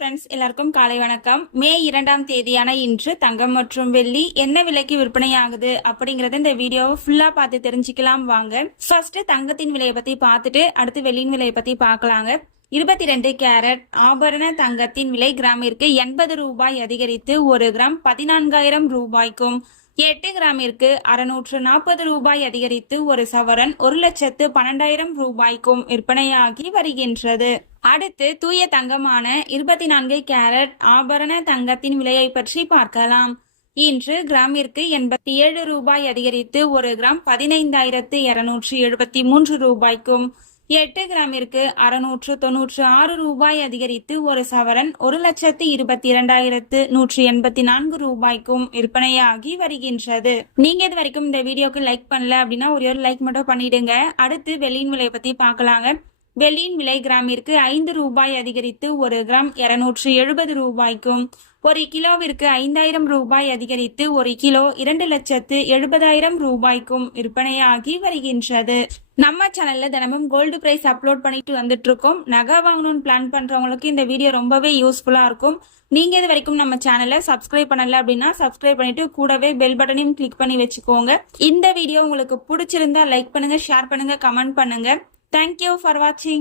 Friends, எல்லாருக்கும் காலை வணக்கம். மே 2ஆம் தேதியான இன்று தங்கம் மற்றும் வெள்ளி என்ன விலைக்கு விற்பனையாகுது அப்படிங்கறத இந்த வீடியோவை ஃபுல்லா பார்த்து தெரிஞ்சுக்கலாம் வாங்க. ஃபர்ஸ்ட் தங்கத்தின் விலையை பத்தி பார்த்துட்டு அடுத்து வெள்ளியின் விலையை பத்தி பார்க்கலாங்க. 22 கேரட் ஆபரண தங்கத்தின் விலை கிராமிற்கு 80 ரூபாய் அதிகரித்து 1 கிராம் 14,000 ரூபாய்க்கும், 8 கிராமிற்கு 640 ரூபாய் அதிகரித்து 1 சவரன் 1,12,000 ரூபாய்க்கும் விற்பனையாகி வருகின்றது. அடுத்து தூய தங்கமான 24 கேரட் ஆபரண தங்கத்தின் விலையை பற்றி பார்க்கலாம். இன்று கிராமிற்கு 87 ரூபாய் அதிகரித்து 1 கிராம் 15,273 ரூபாய்க்கும், 8 கிராமிற்கு 696 ரூபாய் அதிகரித்து 1 சவரன் 1,22,184 ரூபாய்க்கும் விற்பனையாகி வருகின்றது. நீங்க இது வரைக்கும் இந்த வீடியோக்கு லைக் பண்ணல அப்படின்னா ஒரு லைக் மட்டும் பண்ணிடுங்க. அடுத்து வெள்ளியின் விலையை பத்தி பார்க்கலாங்க. வெள்ளியின் விலை கிராமிற்கு 5 ரூபாய் அதிகரித்து 1 கிராம் 270 ரூபாய்க்கும், 1 கிலோவிற்கு 5,000 ரூபாய் அதிகரித்து 1 கிலோ 2,70,000 ரூபாய்க்கும் விற்பனையாகி வருகின்றது. நம்ம சேனல்ல தினமும் கோல்டு பிரைஸ் அப்லோட் பண்ணிட்டு வந்துட்டு இருக்கோம். நகை வாங்கணும்னு பிளான் பண்றவங்களுக்கு இந்த வீடியோ ரொம்பவே யூஸ்ஃபுல்லா இருக்கும். நீங்க இது வரைக்கும் நம்ம சேனலை சப்ஸ்கிரைப் பண்ணல அப்படின்னா சப்ஸ்கிரைப் பண்ணிட்டு கூடவே பெல் பட்டனையும் கிளிக் பண்ணி வச்சுக்கோங்க. இந்த வீடியோ உங்களுக்கு பிடிச்சிருந்தா லைக் பண்ணுங்க, ஷேர் பண்ணுங்க, கமெண்ட் பண்ணுங்க. Thank you for watching.